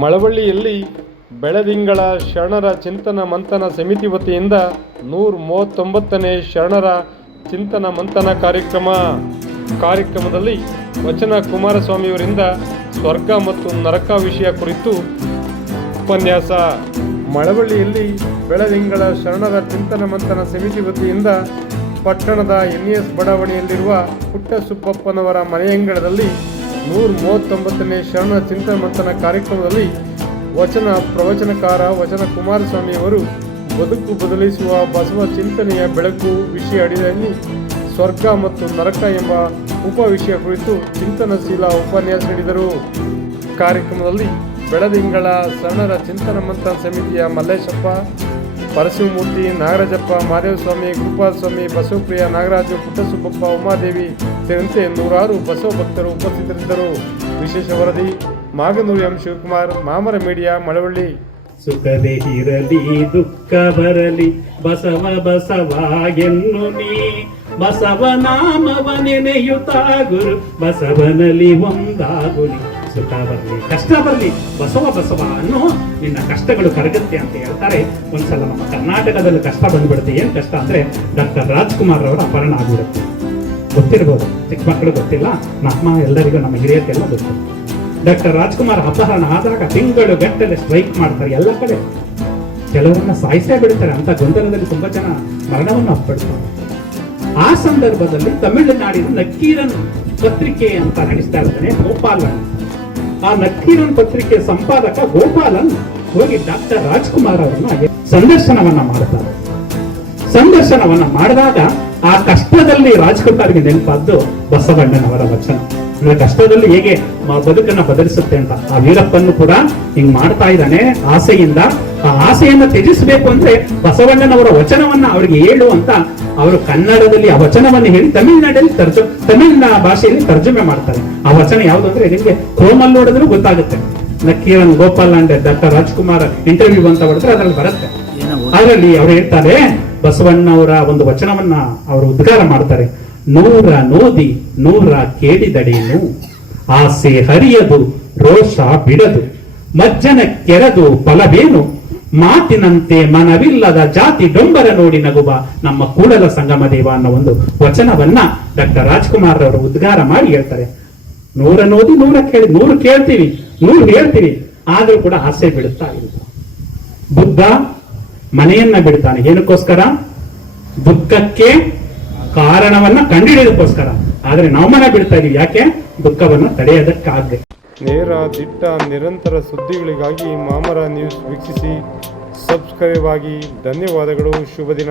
ಮಳವಳ್ಳಿಯಲ್ಲಿ ಬೆಳದಿಂಗಳ ಶರಣರ ಚಿಂತನ ಮಂಥನ ಸಮಿತಿ ವತಿಯಿಂದ 139ನೇ ಶರಣರ ಚಿಂತನ ಮಂಥನ ಕಾರ್ಯಕ್ರಮದಲ್ಲಿ ವಚನ ಕುಮಾರಸ್ವಾಮಿಯವರಿಂದ ಸ್ವರ್ಗ ಮತ್ತು ನರಕ ವಿಷಯ ಕುರಿತು ಉಪನ್ಯಾಸ. ಮಳವಳ್ಳಿಯಲ್ಲಿ ಬೆಳದಿಂಗಳ ಶರಣರ ಚಿಂತನ ಮಂಥನ ಸಮಿತಿ ವತಿಯಿಂದ ಪಟ್ಟಣದ NES ಬಡಾವಣೆಯಲ್ಲಿರುವ ಪುಟ್ಟಸುಬ್ಬಪ್ಪನವರ ಮನೆಯಂಗಳದಲ್ಲಿ 139ನೇ ಶರಣರ ಚಿಂತನ ಮಂಥನ ಕಾರ್ಯಕ್ರಮದಲ್ಲಿ ವಚನ ಪ್ರವಚನಕಾರ ವಚನ ಕುಮಾರಸ್ವಾಮಿಯವರು ಬದುಕು ಬದಲಿಸುವ ಬಸವ ಚಿಂತನೆಯ ಬೆಳಕು ವಿಷಯ ಅಡಿಯಲ್ಲಿ ಸ್ವರ್ಗ ಮತ್ತು ನರಕ ಎಂಬ ಉಪವಿಷಯ ಕುರಿತು ಚಿಂತನಶೀಲ ಉಪನ್ಯಾಸ ನೀಡಿದರು. ಕಾರ್ಯಕ್ರಮದಲ್ಲಿ ಬೆಳದಿಂಗಳ ಶರಣರ ಚಿಂತನ ಮಂಥನ ಸಮಿತಿಯ ಮಲ್ಲೇಶಪ್ಪ, ಪರಶಿವಮೂರ್ತಿ, ನಾಗರಾಜಪ್ಪ, ಮಾದೇವಸ್ವಾಮಿ, ಗುರುಪಾಲಸ್ವಾಮಿ, ಬಸವಪ್ರಿಯ, ನಾಗರಾಜು, ಪುಟ್ಟಸುಬ್ಬಪ್ಪ, ಉಮಾದೇವಿ ಸೇರಿದಂತೆ ನೂರಾರು ಬಸವ ಭಕ್ತರು ಉಪಸ್ಥಿತರಿದ್ದರು. ವಿಶೇಷ ವರದಿ ಮಾಗನೂರು ಎಂ ಶಿವಕುಮಾರ್, ಮಾಮರ ಮೀಡಿಯಾ, ಮಳವಳ್ಳಿ. ಸುಖದೇ ಇರಲಿ ದುಃಖ ಬರಲಿ ಬಸವ ಬಸವ ಎನ್ನು ನೀ ಬಸವನಾಮವ ನೆನೆಯುತ್ತಾ ಗುರು ಬಸವನಲ್ಲಿ ಒಂದಾಗುಲಿ. ಸುಖ ಬರಲಿ ಕಷ್ಟ ಬರಲಿ ಬಸವ ಬಸವ ಅನ್ನೋ ನಿನ್ನ ಕಷ್ಟಗಳು ಕರಗತ್ತೆ ಅಂತ ಹೇಳ್ತಾರೆ. ಒಂದ್ಸಲ ನಮ್ಮ ಕರ್ನಾಟಕದಲ್ಲಿ ಕಷ್ಟ ಬಂದ್ಬಿಡುತ್ತೆ. ಏನ್ ಕಷ್ಟ ಅಂದ್ರೆ ಡಾಕ್ಟರ್ ರಾಜ್ಕುಮಾರ್ ಅವರ ಅಪಹರಣ ಆಗ್ಬಿಡುತ್ತೆ. ಗೊತ್ತಿರ್ಬೋದು, ಚಿಕ್ಕ ಮಕ್ಕಳು ಗೊತ್ತಿಲ್ಲ, ನಮ್ಮ ಎಲ್ಲರಿಗೂ ನಮ್ಮ ಹಿರಿಯರಿಗೆಲ್ಲ ಗೊತ್ತು. ಡಾಕ್ಟರ್ ರಾಜ್ಕುಮಾರ್ ಅಪಹರಣ ಆದಾಗ ತಿಂಗಳು ಗಟ್ಟಲೆ ಸ್ಟ್ರೈಕ್ ಮಾಡ್ತಾರೆ ಎಲ್ಲ ಕಡೆ. ಕೆಲವರನ್ನ ಸಾಯಿಸೇ ಬಿಡ್ತಾರೆ. ಅಂತ ಗೊಂದಲದಲ್ಲಿ ತುಂಬಾ ಜನ ಮರಣವನ್ನು ಅಪ್ಪಡ್ತಾರೆ. ಆ ಸಂದರ್ಭದಲ್ಲಿ ತಮಿಳುನಾಡಿನ ನಕ್ಕೀರನ್ ಪತ್ರಿಕೆ ಅಂತ ನಡೆಸ್ತಾ ಇರ್ತಾನೆ ಗೋಪಾಲನ್. ಆ ನಕ್ಕೀರನ್ ಪತ್ರಿಕೆ ಸಂಪಾದಕ ಗೋಪಾಲನ್ ಹೋಗಿ ಡಾಕ್ಟರ್ ರಾಜ್ಕುಮಾರ್ ಅವರನ್ನ ಸಂದರ್ಶನವನ್ನ ಮಾಡ್ತಾರೆ. ಸಂದರ್ಶನವನ್ನ ಮಾಡಿದಾಗ ಆ ಕಷ್ಟದಲ್ಲಿ ರಾಜ್ಕುಮಾರ್ಗೆ ನೆನಪಾದ್ದು ಬಸವಣ್ಣನವರ ವಚನ. ಅಂದ್ರೆ ಕಷ್ಟದಲ್ಲಿ ಹೇಗೆ ಬದುಕನ್ನ ಬದಲಿಸುತ್ತೆ ಅಂತ ಆ ವೀರಪ್ಪನ್ನು ಕೂಡ ಹಿಂಗ್ ಮಾಡ್ತಾ ಇದ್ದಾನೆ ಆಸೆಯಿಂದ. ಆ ಆಸೆಯನ್ನ ತ್ಯಜಿಸಬೇಕು ಅಂದ್ರೆ ಬಸವಣ್ಣನವರ ವಚನವನ್ನ ಅವ್ರಿಗೆ ಹೇಳು ಅಂತ ಅವರು ಕನ್ನಡದಲ್ಲಿ ಆ ವಚನವನ್ನು ಹೇಳಿ ತಮಿಳ್ನಾಡಲ್ಲಿ ತಮಿಳಿನ ಭಾಷೆಯಲ್ಲಿ ತರ್ಜುಮೆ ಮಾಡ್ತಾರೆ. ಆ ವಚನ ಯಾವ್ದು ಅಂದ್ರೆ ನಿಮ್ಗೆ ಕ್ರೋಮಲ್ಲಿ ನೋಡಿದ್ರು ಗೊತ್ತಾಗುತ್ತೆ. Nakkeeran Gopal and doctor Rajkumar interview ಅಂತ ಹೊಡೆದ್ರೆ ಅದ್ರಲ್ಲಿ ಬರುತ್ತೆ. ಅದರಲ್ಲಿ ಅವ್ರು ಹೇಳ್ತಾರೆ, ಬಸವಣ್ಣವರ ಒಂದು ವಚನವನ್ನ ಅವರು ಉದ್ಗಾರ ಮಾಡ್ತಾರೆ. ನೂರ ನೋದಿ ನೂರ ಕೇಳಿದಡೇನು, ಆಸೆ ಹರಿಯದು ರೋಷ ಬಿಡದು, ಮಜ್ಜನ ಕೆರೆದು ಫಲವೇನು, ಮಾತಿನಂತೆ ಮನವಿಲ್ಲದ ಜಾತಿ ಡೊಂಬರ ನೋಡಿ ನಗುವ ನಮ್ಮ ಕೂಡಲ ಸಂಗಮ ದೇವ ಅನ್ನೋ ಒಂದು ವಚನವನ್ನ ಡಾಕ್ಟರ್ ರಾಜ್ಕುಮಾರ್ ಅವರು ಉದ್ಗಾರ ಮಾಡಿ ಹೇಳ್ತಾರೆ. ನೂರ ನೋದಿ ನೂರು ಕೇಳ್ತೀವಿ, 100 ಹೇಳ್ತೀವಿ, ಆದ್ರೂ ಕೂಡ ಆಸೆ ಬಿಡುತ್ತಾ ಇಲ್ಲ. ಬುದ್ಧ ಮನೆಯನ್ನ ಬಿಡ್ತಾನೆ. ಏನಕ್ಕೋಸ್ಕರ? ದುಃಖಕ್ಕೆ ಕಾರಣವನ್ನ ಕಂಡುಹಿಡಿಯೋದಕ್ಕೋಸ್ಕರ. ಆದ್ರೆ ನಾವು ಮನೆ ಬಿಡ್ತಾ ಇದೀವಿ. ಯಾಕೆ? ದುಃಖವನ್ನ ತಡೆಯೋದಕ್ಕಾಗದೆ. ನೇರ ದಿಟ್ಟ ನಿರಂತರ ಸುದ್ದಿಗಳಿಗಾಗಿ ಮಾಮರ ನ್ಯೂಸ್ ವೀಕ್ಷಿಸಿ, ಸಬ್ಸ್ಕ್ರೈಬ್ ಆಗಿ. ಧನ್ಯವಾದಗಳು. ಶುಭ ದಿನ.